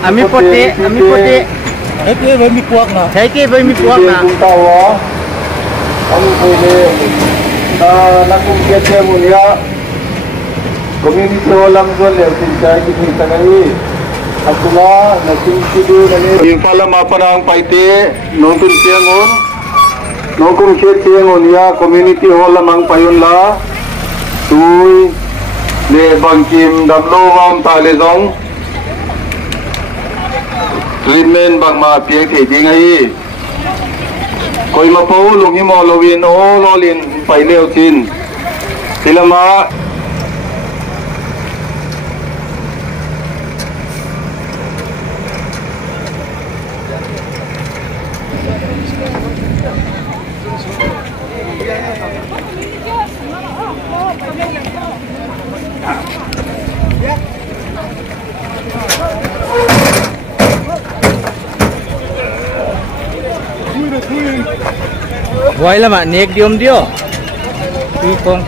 Ami putih. Saya beri puak na. Kamu boleh lakukan kerja mulia. Community olam boleh cincai kita ni. Aku lah nak cincai ni. Imphal apa orang Meitei nonton siangun, nongkong siangun ya community olam ang payun lah. Tui le bangkim dablo wam talezong. Treatment bang ma piang thei ngai. Koi ma pau lung hi mo lowin o lolin pai leo chin. Silama Why lah mak nek diom dia. Pikong.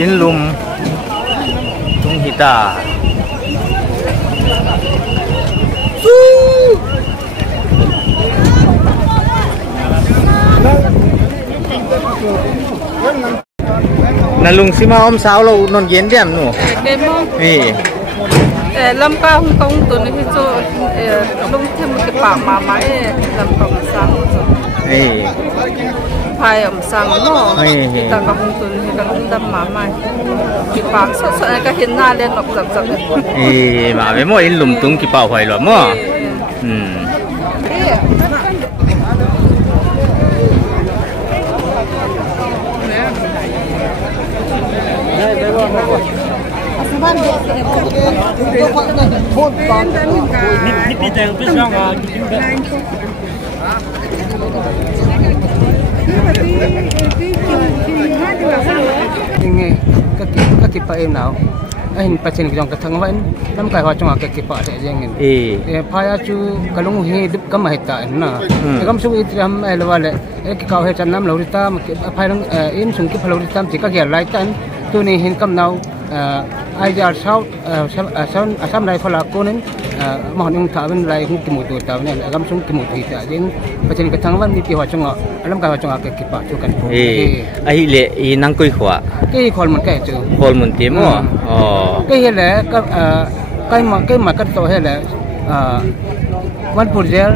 Inlum tung hita. Nalung si ma om sao lo non yen diam nu. Lamka hung kong tu ni hizo lung thêm cái bảng mà máy làm công sang. Phai om sang no. Kita ka hung tu ni ka hung dam ma mai. Kipan so ka hin na len lok zap zap. Ma ve mo in lum tung ki pau phai lo mo. Ini kipan em nào anh phải xin cái thằng vậy năm cái họ trong cái kipan sẽ riêng này phaya chu kalung hi dip kam hai ta na kam su itram el wale cái kau he chan nam lo rita phai lang in sung ki phalo rita chỉ cái lai tan tu ni hin kam nào ai giờ sau asam lai phala konen mà họ nhung thả bên lai cũng kiếm một tuổi tao này kam sung kiếm một thì ta riêng phải xin cái thằng vậy đi họ trong năm cái họ trong cái kipan chu kan ai lệ năng coi khóa cái khol một cái chứ khol một tiếng mà cái là cái mà cái tổ hay là one project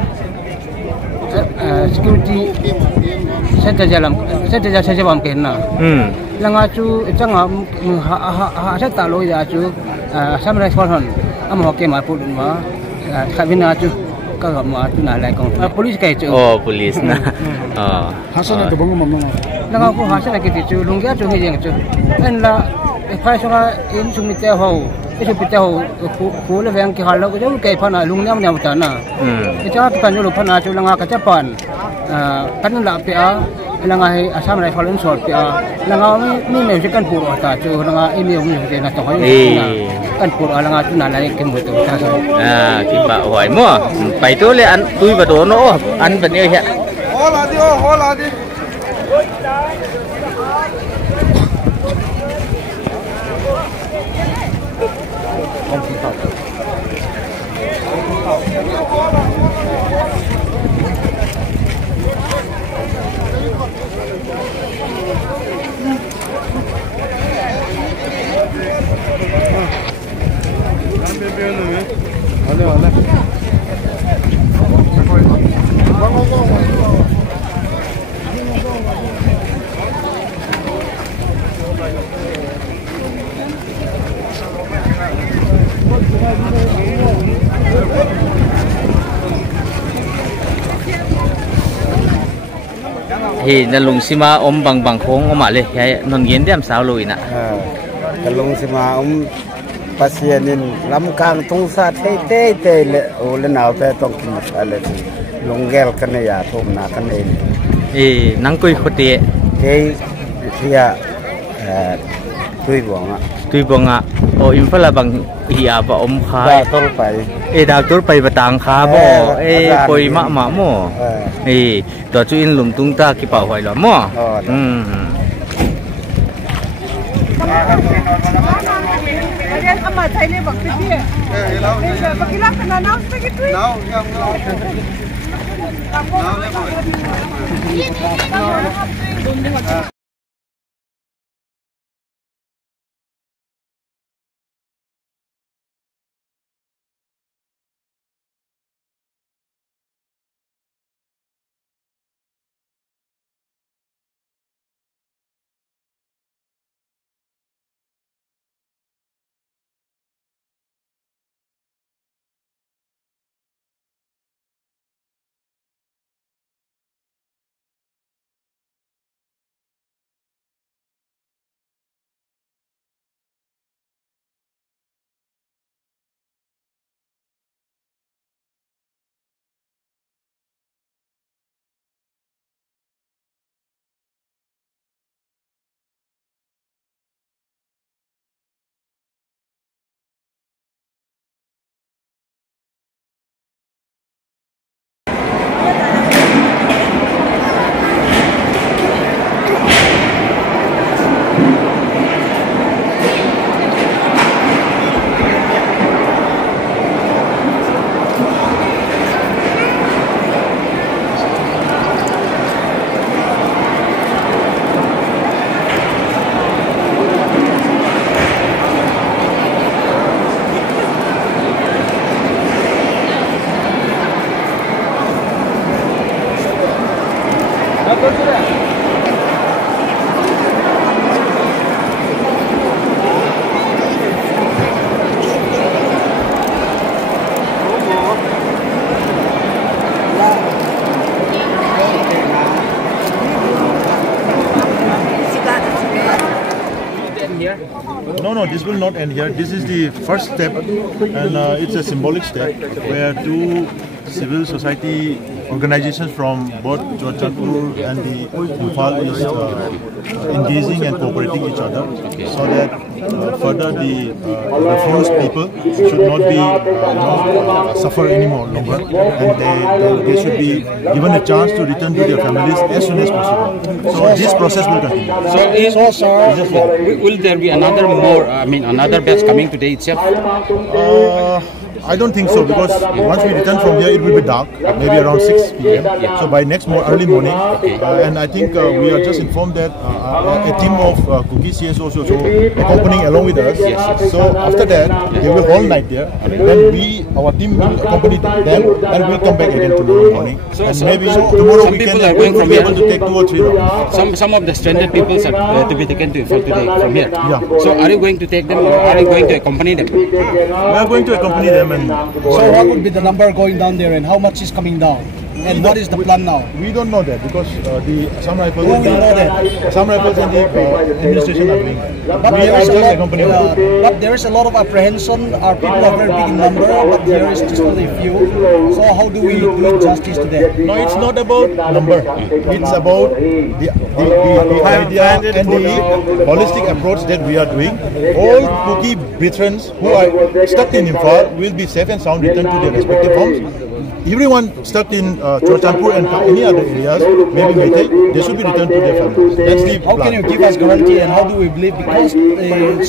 security center jalan saja bam kena langa chu changa ha sa ta lo ya chu samrai phol hon am ho ke ma pu ma khatveina chu ka ma tu na lai kong police kai chu oh police na hasan ke bang mam na ko hasan ke chu lungya chu he jeng chu en la phai so ka in sung mi te ho cái số people khu là vàng cái hàng lâu cái chỗ cái phần nào lung nhâm nhâm ta na cái chỗ cái phần chỗ phần nào chỗ là ngà cái chỗ phần căn là pe là ngà asam này phần sort pe là ngà mi mấy cái căn puro ta chỗ là ngà email mi cái na chỗ hay căn puro là ngà chỗ nào lại cái một chỗ ta sao cái bảo hỏi mua phải tôi lại ăn tôi và đồ nó ăn vẫn như hiện hola đi thì là lùng xi ma bằng bằng khống mà lên cái non nghiến đem sao lùi nè cái lùng xi ma pasien in Lamka tung sa tê lệ ô lên nào tê tông kim sa lệ lùng gel cái này à thôm na cái này nắng cùi khốt tê cái kia tùy buông à Imphal là bằng hiệp và khai tôi phải đào tôi phải và tangkha bo bồi mạ mò đó chú in lùm tung ta cái bảo hỏi lắm mò No, this will not end here. This is the first step, and it's a symbolic step where two civil society organizations from both Churchandpur and the Imphal is engaging and cooperating each other, so that further the refused people should not be suffer anymore longer, and they should be given a chance to return to their families as soon as possible. So this process will continue. Will there be another batch coming today itself? I don't think so, because once we return from here, it will be dark, maybe around 6 p.m. So by early morning, and I think we are just informed that a team of cookies here also accompanying along with us. So after that, they will all night there. Then our team will accompany them, and we'll come back again tomorrow morning. And maybe tomorrow we can be able to take 2 or 3 rounds. Some of the stranded people are to be taken to Imphal today from here. Yeah. So are you going to take them, or are you going to accompany them? We are going to accompany them. and... So what would be the number going down there and how much is coming down? And what is the plan now? We don't know that because the some rifles and the administration are doing that. But there is a lot of apprehension. Our people are very big in number, but there is just only a few. So how do we do justice to that? No, it's not about number. It's about the idea and the holistic approach that we are doing. All Kuki veterans who are stuck in Imphal will be safe and sound returned to their respective homes. Everyone stuck in Chorchanpur and any other areas, maybe Meitei, they should be returned to their families. That's the How can you give us guarantee and how do we believe? Because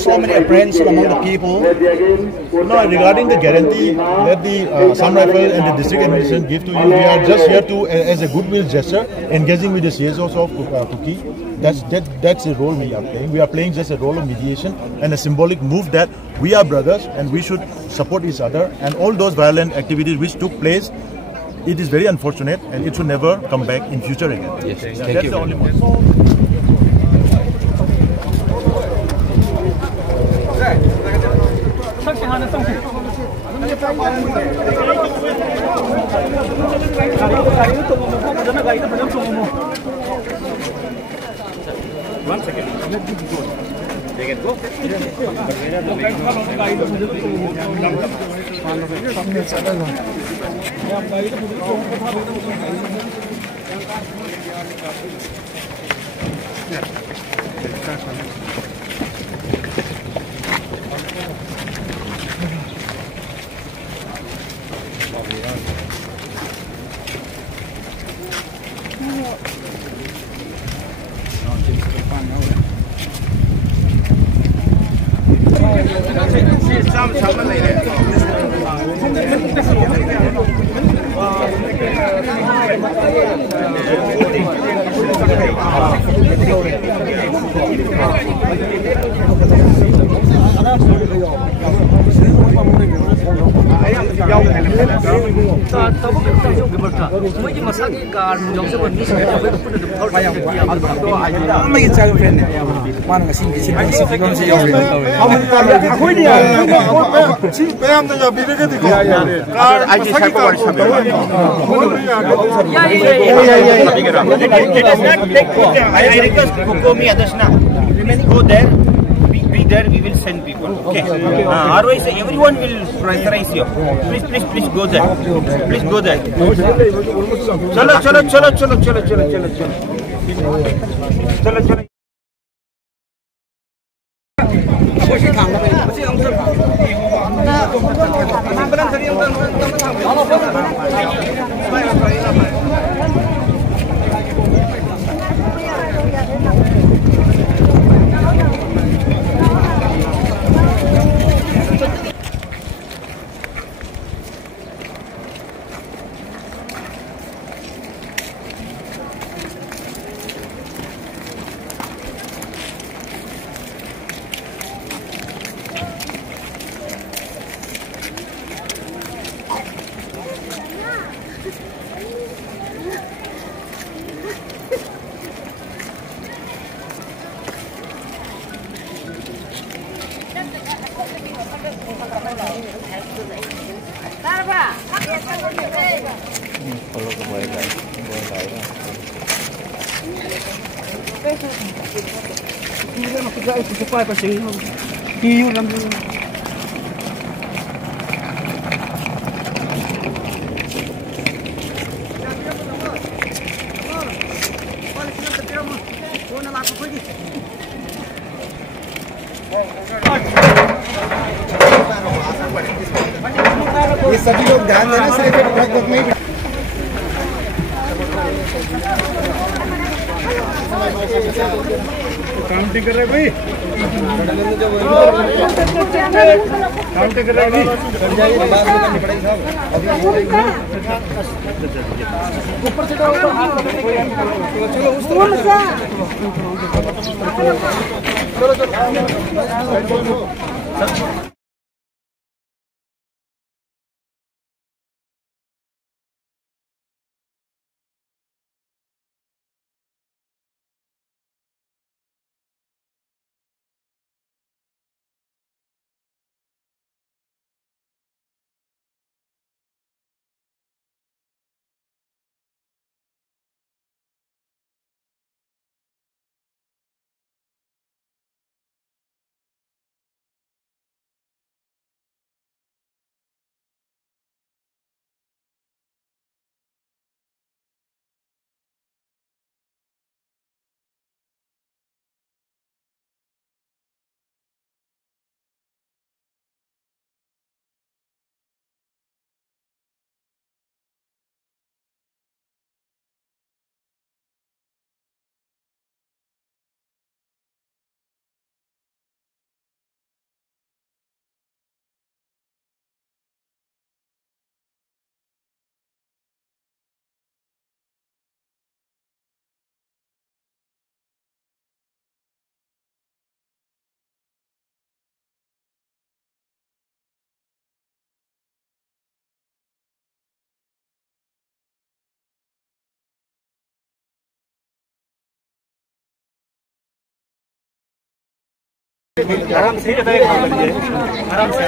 so many apprehension among the people. No, regarding the guarantee that the Assam Rifle and the district administration give to you, we are just here to, as a goodwill gesture, engaging with the CSOs of Kuki. That's the role we are playing. We are playing just a role of mediation and a symbolic move that we are brothers and we should support each other. And all those violent activities which took place, it is very unfortunate and it should never come back in future again. Yes, yeah, thank that's you. The only one. One second. They can go. Go there, be there, we will send people. Okay. Otherwise, everyone will pressurize you. Please go there. Please go there. Chalo. Kalau kebaikan, ये सभी लोग ध्यान देना सिर्फ एक block book में counting कर रहे भाई काउंटिंग कर रहे भाई ऊपर से चलो आराम से आराम से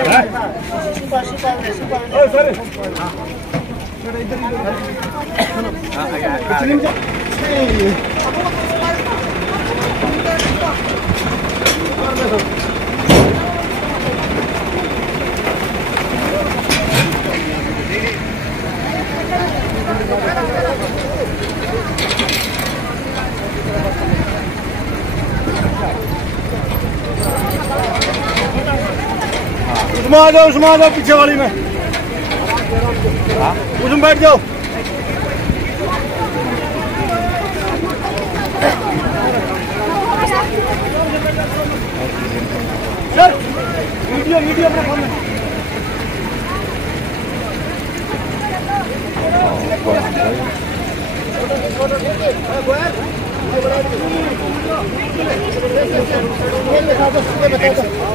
उसमें आ जाओ पीछे वाली में उसमें बैठ जाओ सर वीडियो वीडियो अपना फोन में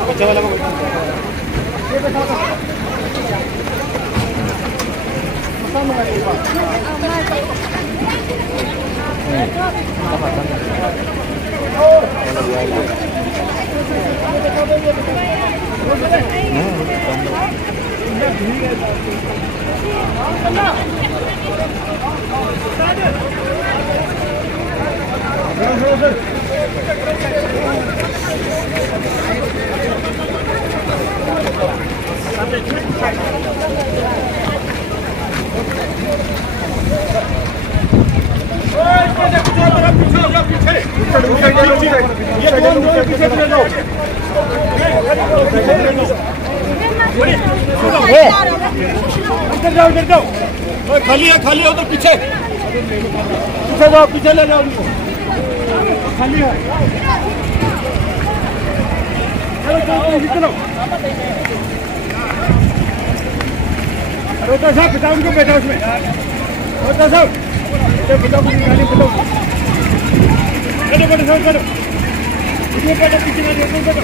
बच्चा वाला खाली है उधर पीछे पीछे जाओ पीछे ले जाओ उनको खाली है चलो रोता साहब पिता उनको बैठा उसमें रोता साहब पिता को निकाली पिता बैठो साहब बैठो बैठो पीछे बैठो